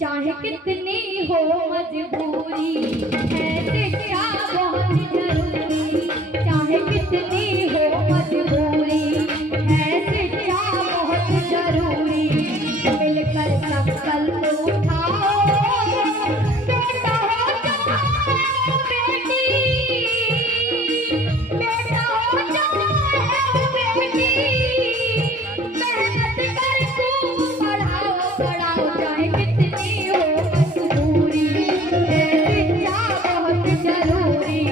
चाहे कितनी हो मजबूरी है शिक्षा बहुत जरूरी, चाहे कितनी हो मजबूरी है शिक्षा बहुत जरूरी। मिलकर संकल्प उठाओ, बेटा हो चाहे बेटी, बेटा हो चाहे बेटी, मेहनत कर खूब पढ़ाओ पढ़ाओ, चाहे कितनी हो मजबूरी है शिक्षा बहुत जरूरी।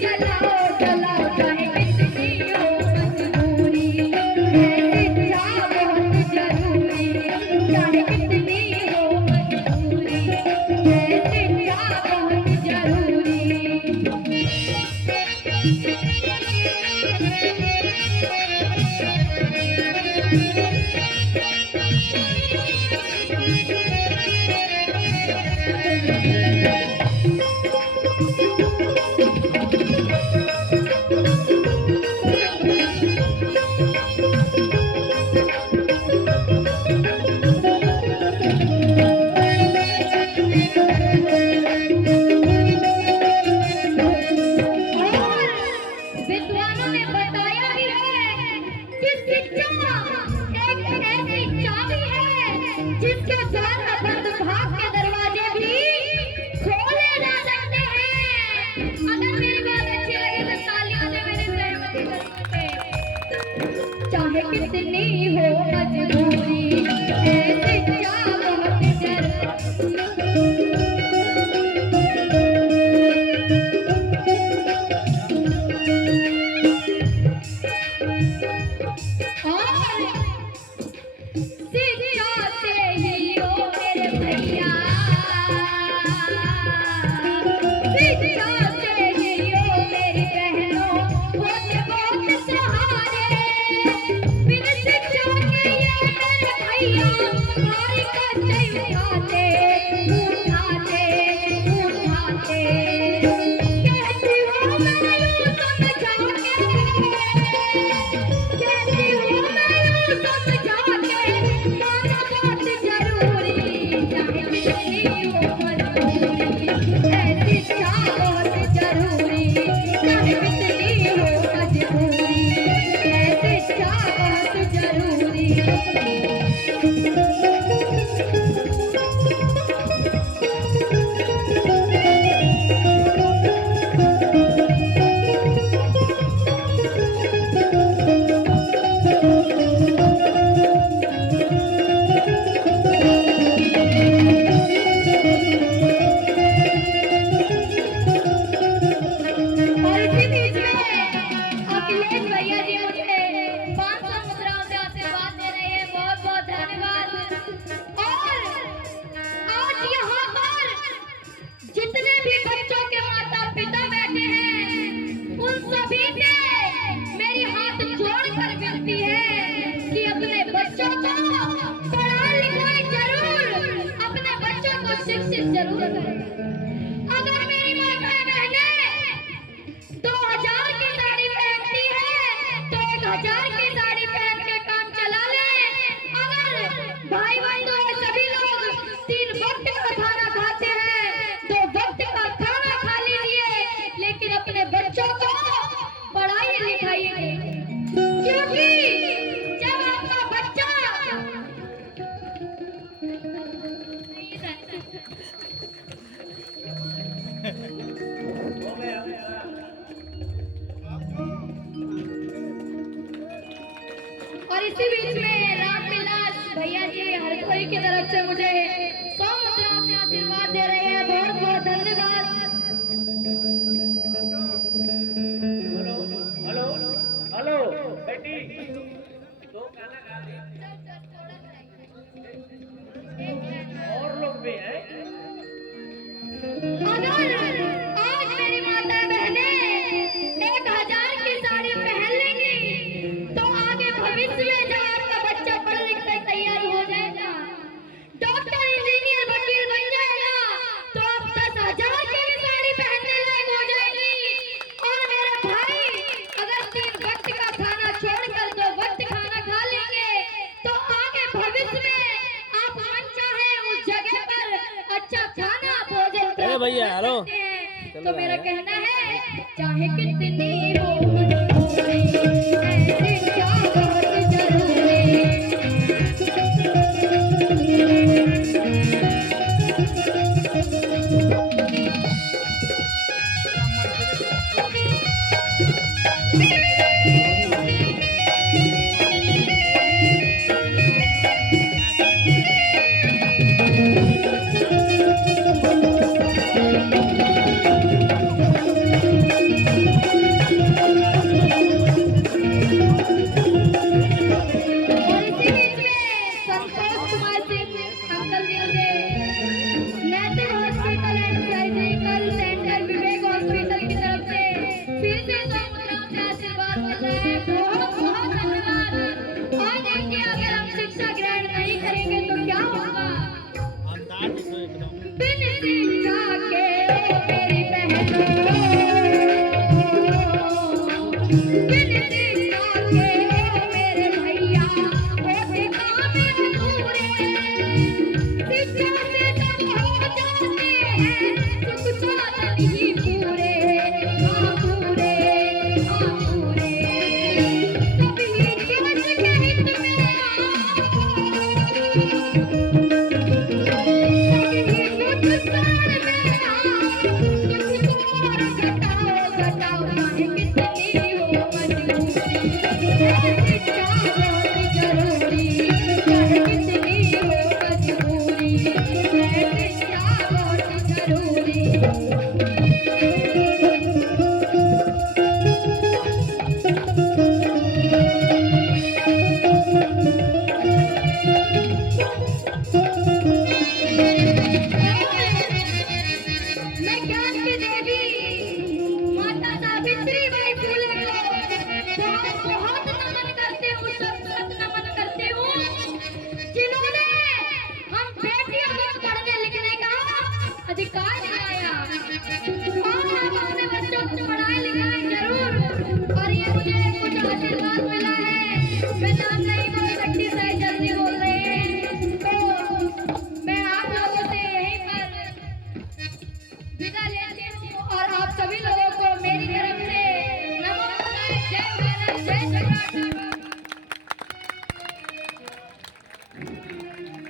जलाओ जलाओ, चाहे कितनी हो मजबूरी है शिक्षा बहुत शिक्षा से ही हो मेरे भैया, शिक्षा से ही हो मेरी बहनों, होते बहुत सहारे। बिन शिक्षा के ये मेरे भैया हमारी कष्ट उठाते उठाते उठाते। कहती हूँ मैं यूँ समझा के, कहती हूँ मैं यूँ समझा के, माना बात जरूरी चाहे कितनी हो मजबूरी, है शिक्षा बहुत जरूरी चाहे कितनी हो मजबूरी, है शिक्षा बहुत जरूरी। और इसी बीच में अखिलेश भैया जी मुझे 500 मुद्राओं से आशीर्वाद दे रहे हैं, बहुत बहुत धन्यवाद। और आज यहाँ पर जितने भी बच्चों के माता पिता बैठे हैं, उन सभी से मेरी हाथ जोड़कर विनती है कि अपने बच्चों को पढ़ाई लिखाई जरूर, अपने बच्चों को शिक्षित जरूर करें। अगर मेरी माताएं बहनें 2000 की साड़ी पहनती है तो 1000 की साड़ी पहन के काम चला ले। अगर भाई बंधु सभी लोग 3 वक्त का खाना खाते हैं तो वक्त का खाना खा लीजिए, लेकिन अपने बच्चों को पढ़ाई लिखाई दें, क्योंकि जब आपका बच्चा और इसी बीच में रामविलास भैया जी हरखोई की तरफ से मुझे 100 मुद्राओं से आशीर्वाद दे रहे हैं, बहुत बहुत धन्यवाद। हेलो हेलो बेटी, 2 गाना गा दे, और लोग भी हैं। अगर आज मेरी माता बहनें 1000 की साड़ी पहन लेंगी तो आगे भविष्य में जब आपका बच्चा पढ़ लिख कर तैयार हो जाएगा, डॉक्टर इंजीनियर वकील बन जाएगा, तो आप 10,000 की भी साड़ी पहनने लायक हो जाएगी। और मेरे भाई अगर 3 वक्त का खाना छोड़कर 2 वक्त खाना खा लेंगे तो आगे भविष्य में आप मन चाहे उस जगह पर अच्छा खाना भोजन प्राप्त भैया, कर हेलो। सकते हैं। तो मेरा कहना है चाहे कितनी हो मजबूरी, ऐसी क्या बहुत जरूरी। और इसी बीच में संतोष कुमार सिंह अंकल जी से national hospital and surgical centre Vivek hospital की तरफ से फिर से 100 मुद्राओं से आशीर्वाद मिल रहा है, बहुत बहुत धन्यवाद। और देखिए अगर हम शिक्षा ग्रहण नहीं करेंगे तो क्या होगा। बिन शिक्षा के मेरी बहनों, बिन शिक्षा के मेरे भैया होते काम अधूरे। शिक्षा से सब हो जाते हैं सुख साधन ही पूरे, हाँ पूरे, हाँ पूरे। सभी देश के हित में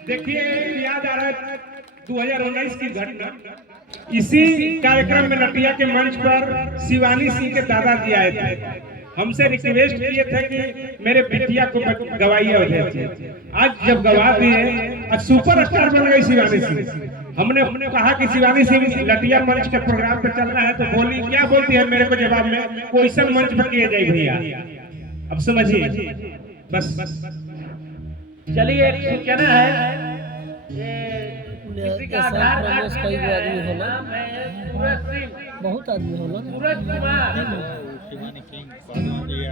देखिए याद आ रहा है 2019 की घटना। इसी कार्यक्रम में नटिया के मंच पर शिवानी सिंह के दादाजी आए थे। हमसे रिक्वेस्ट किए थे कि मेरे बिटिया को गवाइए वजह से। आज जब गवा दिए, आज सुपर स्टार बन गई शिवानी सिंह। हमने कहा कि शिवानी सिंह नटिया मंच के प्रोग्राम पे चल रहा है, तो बोली क्या बोलती है मेरे को जवाब में, क्वेश्चन मंच पर किए जाए भैया। अब समझिए बस। चलिए एक सूचना है, किसी का आधार कार्ड कई दिया आदमी है, होला, नाम है सूरज सिंह, बहुत आदमी होला। सूरज कुमार,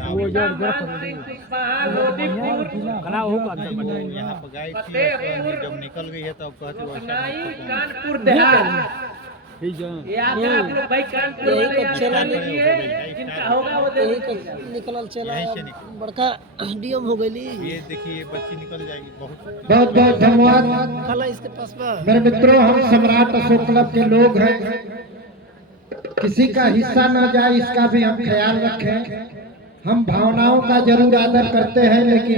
वो जो खड़ा होगा जब निकल गई है तब कहती कानपुर देहात। याद है आप लोग भाई, कानपुर वाले याद कीजिए, जिनका होगा वो यही देखिए। का निकलल चला, यहीं से निकल। बड़का डीएम हो गई। ये देखिए बच्ची निकल जाएगी। बहुत बहुत बहुत धन्यवाद खाला इसके पास बा। मेरे मित्रों, हम सम्राट अशोक क्लब के लोग हैं, किसी का हिस्सा न जाए इसका भी हम ख्याल रखें। हम भावनाओं का जरूर आदर करते हैं, लेकिन